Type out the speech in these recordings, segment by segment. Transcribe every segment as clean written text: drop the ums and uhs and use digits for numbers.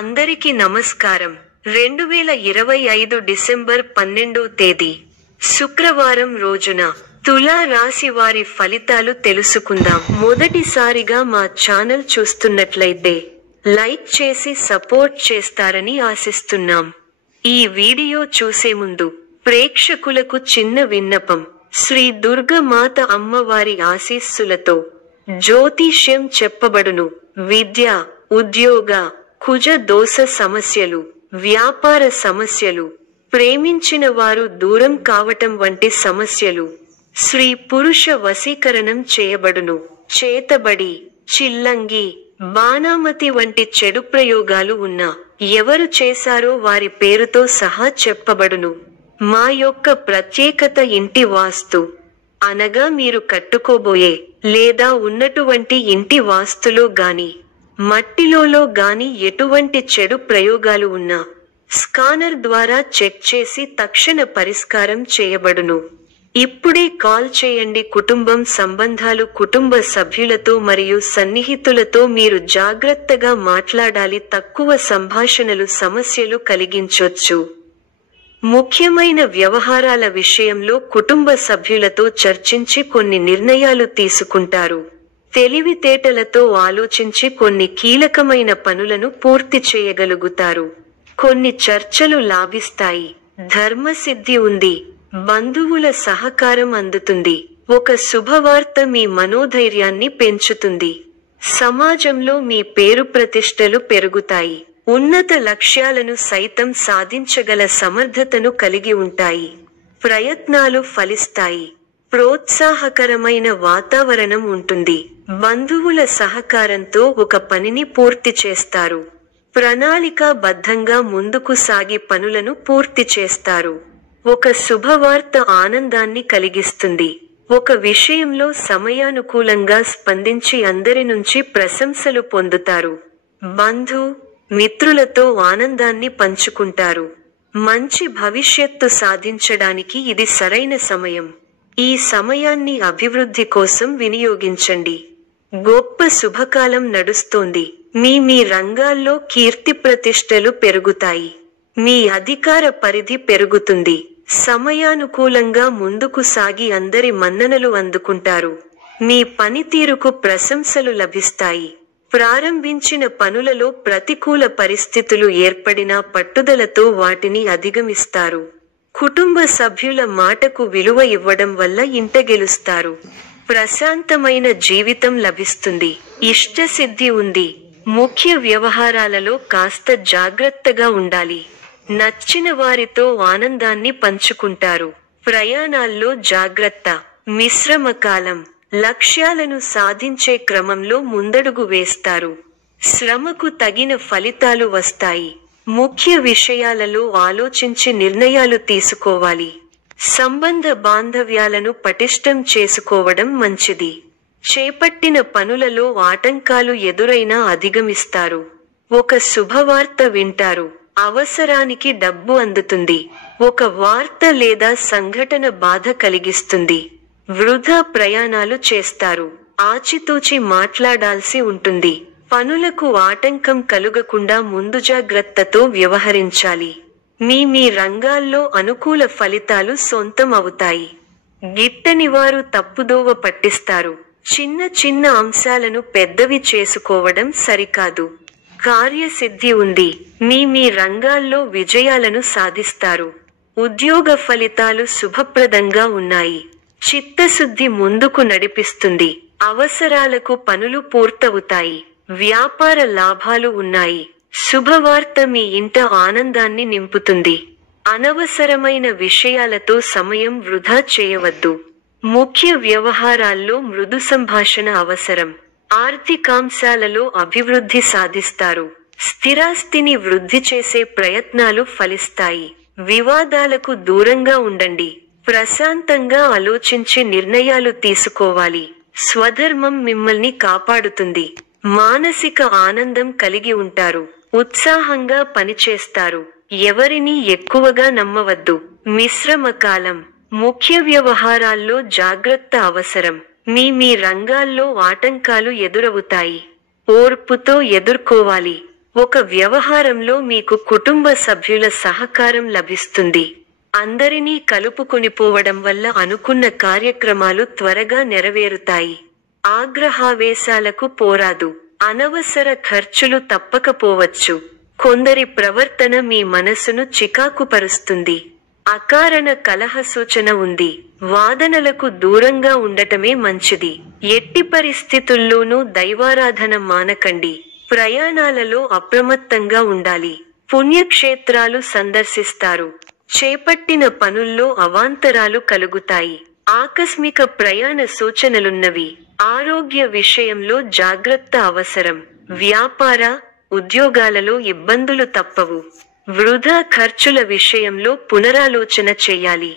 అందరికీ నమస్కారం. 2025 డిసెంబర్ 12వ తేదీ శుక్రవారం రోజున తులా రాశి వారి ఫలితాలు తెలుసుకుందాం. మొదటిసారిగా మా ఛానల్ చూస్తున్నట్లయితే లైక్ చేసి సపోర్ట్ చేస్తారని ఆశిస్తున్నాం. ఈ వీడియో చూసే ముందు ప్రేక్షకులకు చిన్న విన్నపం. శ్రీ దుర్గమాత అమ్మవారి ఆశీస్సులతో జ్యోతిష్యం చెప్పబడును. విద్య, ఉద్యోగ, కుజ దోష సమస్యలు, వ్యాపార సమస్యలు, ప్రేమించిన వారు దూరం కావటం వంటి సమస్యలు, స్త్రీ పురుష వశీకరణం చేయబడును. చేతబడి, చిల్లంగి, బాణామతి వంటి చెడు ప్రయోగాలు ఉన్నా ఎవరు చేశారో వారి పేరుతో సహా చెప్పబడును. మా యొక్క ప్రత్యేకత ఇంటి వాస్తు అనగా మీరు కట్టుకోబోయే లేదా ఉన్నటువంటి ఇంటి వాస్తులో గాని మట్టిలో గాని ఎటువంటి చెడు ప్రయోగాలు ఉన్నా స్కానర్ ద్వారా చెక్ చేసి తక్షణ పరిష్కారం చేయబడును. ఇప్పుడే కాల్ చేయండి. కుటుంబం సంబంధాలు, కుటుంబ సభ్యులతో మరియు సన్నిహితులతో మీరు జాగ్రత్తగా మాట్లాడాలి. తక్కువ సంభాషణలు సమస్యలు కలిగించొచ్చు. ముఖ్యమైన వ్యవహారాల విషయంలో కుటుంబ సభ్యులతో చర్చించి కొన్ని నిర్ణయాలు తీసుకుంటారు. తెలివితేటలతో ఆలోచించి కొన్ని కీలకమైన పనులను పూర్తి చేయగలుగుతారు. కొన్ని చర్చలు లాభిస్తాయి. ధర్మసిద్ధి ఉంది. బంధువుల సహకారం అందుతుంది. ఒక శుభవార్త మీ మనోధైర్యాన్ని పెంచుతుంది. సమాజంలో మీ పేరు ప్రతిష్టలు పెరుగుతాయి. ఉన్నత లక్ష్యాలను సైతం సాధించగల సమర్థతను కలిగి ఉంటాయి. ప్రయత్నాలు ఫలిస్తాయి. ప్రోత్సాహకరమైన వాతావరణం ఉంటుంది. బంధువుల సహకారంతో ఒక పనిని పూర్తి చేస్తారు. ప్రణాళికాబద్ధంగా ముందుకు సాగి పనులను పూర్తి చేస్తారు. ఒక శుభవార్త ఆనందాన్ని కలిగిస్తుంది. ఒక విషయంలో సమయానుకూలంగా స్పందించి అందరి నుంచి ప్రశంసలు పొందుతారు. బంధు మిత్రులతో ఆనందాన్ని పంచుకుంటారు. మంచి భవిష్యత్తు సాధించడానికి ఇది సరైన సమయం. ఈ సమయాన్ని అభివృద్ధి కోసం వినియోగించండి. గొప్ప శుభకాలం నడుస్తోంది. మీ రంగాల్లో కీర్తి ప్రతిష్టలు పెరుగుతాయి. మీ అధికార పరిధి పెరుగుతుంది. సమయానుకూలంగా ముందుకు సాగి అందరి మన్ననలు అందుకుంటారు. మీ పనితీరుకు ప్రశంసలు లభిస్తాయి. ప్రారంభించిన పనులలో ప్రతికూల పరిస్థితులు ఏర్పడినా పట్టుదలతో వాటిని అధిగమిస్తారు. కుటుంబ సభ్యుల మాటకు విలువ ఇవ్వడం వల్ల ఇంట గెలుస్తారు. ప్రశాంతమైన జీవితం లభిస్తుంది. ఇష్టసిద్ధి ఉంది. ముఖ్య వ్యవహారాలలో కాస్త జాగ్రత్తగా ఉండాలి. నచ్చిన వారితో ఆనందాన్ని పంచుకుంటారు. ప్రయాణాల్లో జాగ్రత్త. మిశ్రమ కాలం. లక్ష్యాలను సాధించే క్రమంలో ముందడుగు వేస్తారు. శ్రమకు తగిన ఫలితాలు వస్తాయి. ముఖ్య విషయాలలో ఆలోచించి నిర్ణయాలు తీసుకోవాలి. సంబంధ బాంధవ్యాలను పటిష్టం చేసుకోవడం మంచిది. చేపట్టిన పనులలో ఆటంకాలు ఎదురైనా అధిగమిస్తారు. ఒక శుభవార్త వింటారు. అవసరానికి డబ్బు అందుతుంది. ఒక వార్త లేదా సంఘటన బాధ కలిగిస్తుంది. వృధా ప్రయాణాలు చేస్తారు. ఆచితూచి మాట్లాడాల్సి ఉంటుంది. పనులకు ఆటంకం కలుగకుండా ముందు జాగ్రత్తతో వ్యవహరించాలి. మీ రంగాల్లో అనుకూల ఫలితాలు సొంతం అవుతాయి. గిట్టని వారు తప్పుదోవ పట్టిస్తారు. చిన్న అంశాలను పెద్దవి చేసుకోవడం సరికాదు. కార్యసిద్ధి ఉంది. మీ రంగాల్లో విజయాలను సాధిస్తారు. ఉద్యోగ ఫలితాలు శుభప్రదంగా ఉన్నాయి. చిత్తశుద్ధి ముందుకు నడిపిస్తుంది. అవసరాలకు పనులు పూర్తవుతాయి. వ్యాపార లాభాలు ఉన్నాయి. శుభవార్త మీ ఇంట ఆనందాన్ని నింపుతుంది. అనవసరమైన విషయాలతో సమయం వృధా చేయవద్దు. ముఖ్య వ్యవహారాల్లో మృదు సంభాషణ అవసరం. ఆర్థికాంశాలలో అభివృద్ధి సాధిస్తారు. స్థిరాస్తిని వృద్ధి చేసే ప్రయత్నాలు ఫలిస్తాయి. వివాదాలకు దూరంగా ఉండండి. ప్రశాంతంగా ఆలోచించి నిర్ణయాలు తీసుకోవాలి. స్వధర్మం మిమ్మల్ని కాపాడుతుంది. మానసిక ఆనందం కలిగి ఉంటారు. ఉత్సాహంగా పనిచేస్తారు. ఎవరిని ఎక్కువగా నమ్మవద్దు. మిశ్రమ కాలం. ముఖ్య వ్యవహారాల్లో జాగ్రత్త అవసరం. మీ రంగాల్లో ఆటంకాలు ఎదురవుతాయి. ఓర్పుతో ఎదుర్కోవాలి. ఒక వ్యవహారంలో మీకు కుటుంబ సభ్యుల సహకారం లభిస్తుంది. అందరినీ కలుపుకొనిపోవడం వల్ల అనుకున్న కార్యక్రమాలు త్వరగా నెరవేరుతాయి. ఆగ్రహావేశాలకు పోరాదు. అనవసర ఖర్చులు తప్పకపోవచ్చు. కొందరి ప్రవర్తన మీ మనసును చికాకుపరుస్తుంది. అకారణ కలహ సూచన ఉంది. వాదనలకు దూరంగా ఉండటమే మంచిది. ఎట్టి పరిస్థితుల్లోనూ దైవారాధన మానకండి. ప్రయాణాలలో అప్రమత్తంగా ఉండాలి. పుణ్యక్షేత్రాలు సందర్శిస్తారు. చేపట్టిన పనుల్లో అవాంతరాలు కలుగుతాయి. ఆకస్మిక ప్రయాణ సూచనలున్నవి. ఆరోగ్య విషయంలో జాగ్రత్త అవసరం. వ్యాపార, ఉద్యోగాలలో ఇబ్బందులు తప్పవు. వృధా ఖర్చుల విషయంలో పునరాలోచన చేయాలి.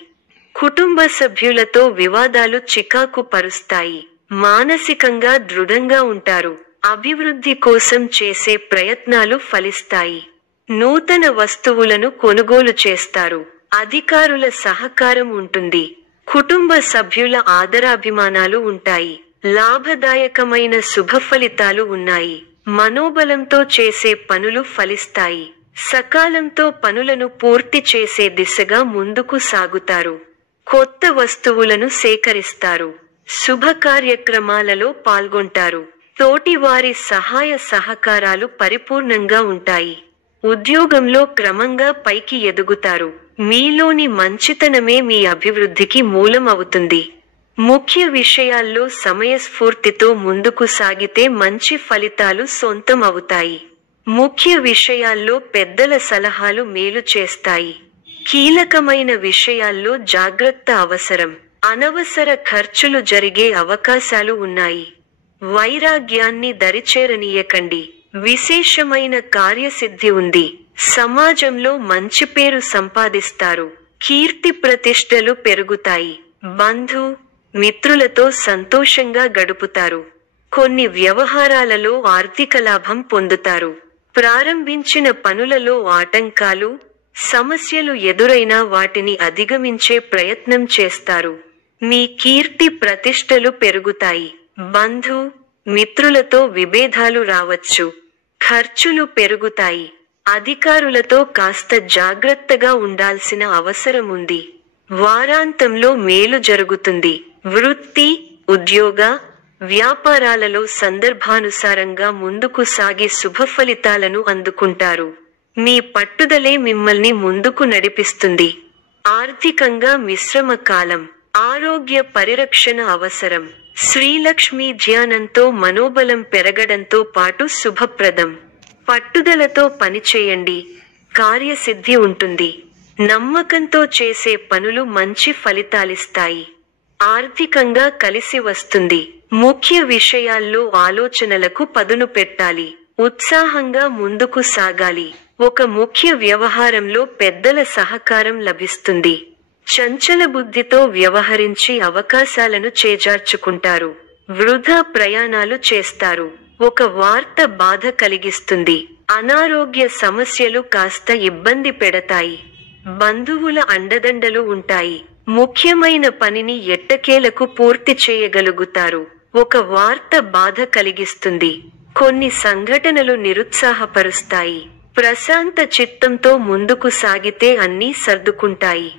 కుటుంబ సభ్యులతో వివాదాలు చికాకు పరుస్తాయి. మానసికంగా దృఢంగా ఉంటారు. అభివృద్ధి కోసం చేసే ప్రయత్నాలు ఫలిస్తాయి. నూతన వస్తువులను కొనుగోలు చేస్తారు. అధికారుల సహకారం ఉంటుంది. కుటుంబ సభ్యుల ఆదరాభిమానాలు ఉంటాయి. లాభదాయకమైన శుభఫలితాలు ఉన్నాయి. మనోబలంతో చేసే పనులు ఫలిస్తాయి. సకాలంతో పనులను పూర్తి చేసే దిశగా ముందుకు సాగుతారు. కొత్త వస్తువులను సేకరిస్తారు. శుభ కార్యక్రమాలలో పాల్గొంటారు. తోటివారి సహాయ సహకారాలు పరిపూర్ణంగా ఉంటాయి. ఉద్యోగంలో క్రమంగా పైకి ఎదుగుతారు. మీలోని మంచితనమే మీ అభివృద్ధికి మూలం అవుతుంది. ముఖ్య విషయాల్లో సమయస్ఫూర్తితో ముందుకు సాగితే మంచి ఫలితాలు సొంతం అవుతాయి. ముఖ్య విషయాల్లో పెద్దల సలహాలు మేలు చేస్తాయి. కీలకమైన విషయాల్లో జాగ్రత్త అవసరం. అనవసర ఖర్చులు జరిగే అవకాశాలు ఉన్నాయి. వైరాగ్యాన్ని దరిచేరనీయకండి. విశేషమైన కార్యసిద్ధి ఉంది. సమాజంలో మంచి పేరు సంపాదిస్తారు. కీర్తి ప్రతిష్టలు పెరుగుతాయి. బంధు మిత్రులతో సంతోషంగా గడుపుతారు. కొన్ని వ్యవహారాలలో ఆర్థిక లాభం పొందుతారు. ప్రారంభించిన పనులలో ఆటంకాలు, సమస్యలు ఎదురైనా వాటిని అధిగమించే ప్రయత్నం చేస్తారు. మీ కీర్తి ప్రతిష్టలు పెరుగుతాయి. బంధు మిత్రులతో విభేదాలు రావచ్చు. ఖర్చులు పెరుగుతాయి. అధికారులతో కాస్త జాగ్రత్తగా ఉండాల్సిన అవసరం ఉంది. వారాంతంలో మేలు జరుగుతుంది. వృత్తి, ఉద్యోగ, వ్యాపారాలలో సందర్భానుసారంగా ముందుకు సాగి శుభఫలితాలను అందుకుంటారు. మీ పట్టుదలే మిమ్మల్ని ముందుకు నడిపిస్తుంది. ఆర్థికంగా మిశ్రమ కాలం. ఆరోగ్య పరిరక్షణ అవసరం. శ్రీలక్ష్మీ ధ్యానంతో మనోబలం పెరగడంతో పాటు శుభప్రదం. పట్టుదలతో పనిచేయండి. కార్యసిద్ధి ఉంటుంది. నమ్మకంతో చేసే పనులు మంచి ఫలితాలిస్తాయి. ఆర్థికంగా కలిసి వస్తుంది. ముఖ్య విషయాల్లో ఆలోచనలకు పదును పెట్టాలి. ఉత్సాహంగా ముందుకు సాగాలి. ఒక ముఖ్య వ్యవహారంలో పెద్దల సహకారం లభిస్తుంది. చంచల బుద్ధితో వ్యవహరించి అవకాశాలను చేజార్చుకుంటారు. వృధా ప్రయాణాలు చేస్తారు. ఒక వార్త బాధ కలిగిస్తుంది. అనారోగ్య సమస్యలు కాస్త ఇబ్బంది పెడతాయి. బంధువుల అండదండలు ఉంటాయి. ముఖ్యమైన పనిని ఎట్టకేలకు పూర్తి చేయగలుగుతారు. ఒక వార్త బాధ కలిగిస్తుంది. కొన్ని సంఘటనలు నిరుత్సాహపరుస్తాయి. ప్రశాంత చిత్తంతో ముందుకు సాగితే అన్నీ సర్దుకుంటాయి.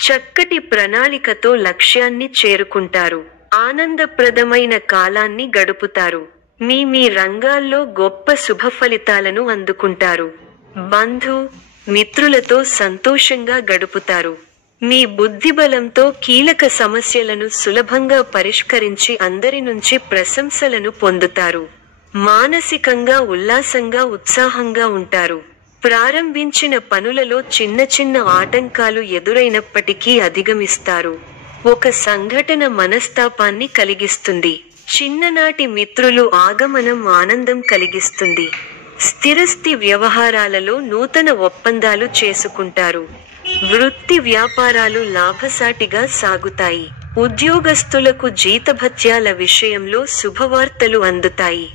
చక్కటి ప్రణాళికతో లక్ష్యాన్ని చేరుకుంటారు. ఆనందప్రదమైన కాలాన్ని గడుపుతారు. మీ రంగాల్లో గొప్ప శుభఫలితాలను అందుకుంటారు. బంధు మిత్రులతో సంతోషంగా గడుపుతారు. మీ బుద్ధిబలంతో కీలక సమస్యలను సులభంగా పరిష్కరించి అందరి నుంచి ప్రశంసలను పొందుతారు. మానసికంగా ఉల్లాసంగా ఉత్సాహంగా ఉంటారు. ప్రారంభించిన పనులలో చిన్న చిన్న ఆటంకాలు ఎదురైనప్పటికీ అధిగమిస్తారు. ఒక సంఘటన మనస్తాపాన్ని కలిగిస్తుంది. చిన్ననాటి మిత్రులు ఆగమనం ఆనందం కలిగిస్తుంది. స్థిరస్థి వ్యవహారాలలో నూతన ఒప్పందాలు చేసుకుంటారు. వృత్తి వ్యాపారాలు లాభసాటిగా సాగుతాయి. ఉద్యోగస్తులకు జీతభత్యాల విషయంలో శుభవార్తలు అందుతాయి.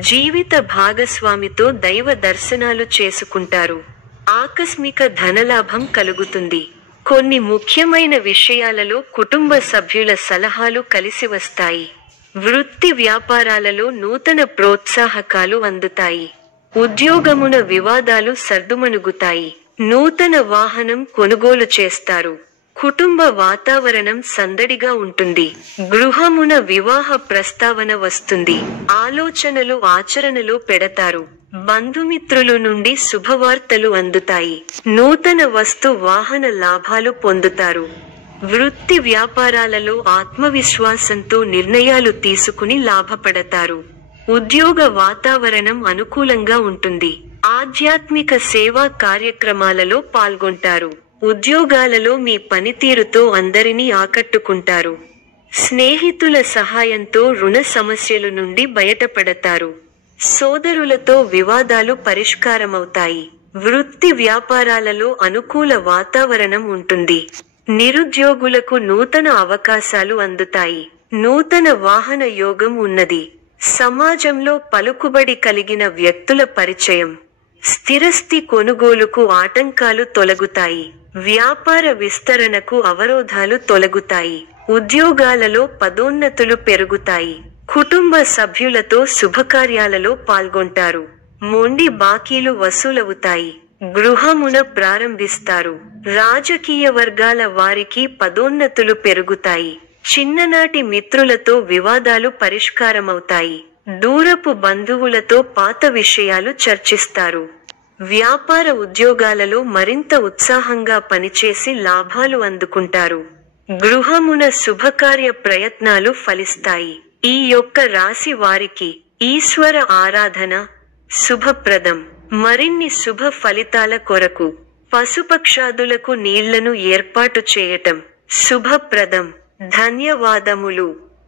జీవిత భాగస్వామితో దైవ దర్శనాలు చేసుకుంటారు. ఆకస్మిక ధనలాభం కలుగుతుంది. కొన్ని ముఖ్యమైన విషయాలలో కుటుంబ సభ్యుల సలహాలు కలిసి వస్తాయి. వృత్తి వ్యాపారాలలో నూతన ప్రోత్సాహకాలు అందుతాయి. ఉద్యోగమున వివాదాలు సర్దుమణుగుతాయి. నూతన వాహనం కొనుగోలు చేస్తారు. కుటుంబ వాతావరణం సందడిగా ఉంటుంది. గృహమున వివాహ ప్రస్తావన వస్తుంది. ఆలోచనలు ఆచరణలో పెడతారు. బంధుమిత్రులు నుండి శుభవార్తలు అందుతాయి. నూతన వస్తు వాహన లాభాలు పొందుతారు. వృత్తి వ్యాపారాలలో ఆత్మవిశ్వాసంతో నిర్ణయాలు తీసుకుని లాభపడతారు. ఉద్యోగ వాతావరణం అనుకూలంగా ఉంటుంది. ఆధ్యాత్మిక సేవా కార్యక్రమాలలో పాల్గొంటారు. ఉద్యోగాలలో మీ పనితీరుతో అందరినీ ఆకట్టుకుంటారు. స్నేహితుల సహాయంతో రుణ సమస్యల నుండి బయటపడతారు. సోదరులతో వివాదాలు పరిష్కారమవుతాయి. వృత్తి వ్యాపారాలలో అనుకూల వాతావరణం ఉంటుంది. నిరుద్యోగులకు నూతన అవకాశాలు అందుతాయి. నూతన వాహన యోగం ఉన్నది. సమాజంలో పలుకుబడి కలిగిన వ్యక్తుల పరిచయం. స్థిరస్థి కొనుగోలుకు ఆటంకాలు తొలగుతాయి. వ్యాపార విస్తరణకు అవరోధాలు తొలగుతాయి. ఉద్యోగాలలో పదోన్నతులు పెరుగుతాయి. కుటుంబ సభ్యులతో శుభకార్యాలలో పాల్గొంటారు. మొండి బాకీలు వసూలవుతాయి. గృహమున ప్రారంభిస్తారు. రాజకీయ వర్గాల వారికి పదోన్నతులు పెరుగుతాయి. చిన్ననాటి మిత్రులతో వివాదాలు పరిష్కారమవుతాయి. దూరపు బంధువులతో పాత విషయాలు చర్చిస్తారు. వ్యాపార ఉద్యోగాలలో మరింత ఉత్సాహంగా పనిచేసి లాభాలు అందుకుంటారు. గృహమున శుభకార్య ప్రయత్నాలు ఫలిస్తాయి. ఈ యొక్క రాశి వారికి ఈశ్వర ఆరాధన శుభప్రదం. మరిన్ని శుభ ఫలితాల కొరకు పశుపక్షాదులకు నీళ్లను ఏర్పాటు చేయటం శుభప్రదం. ధన్యవాదములు.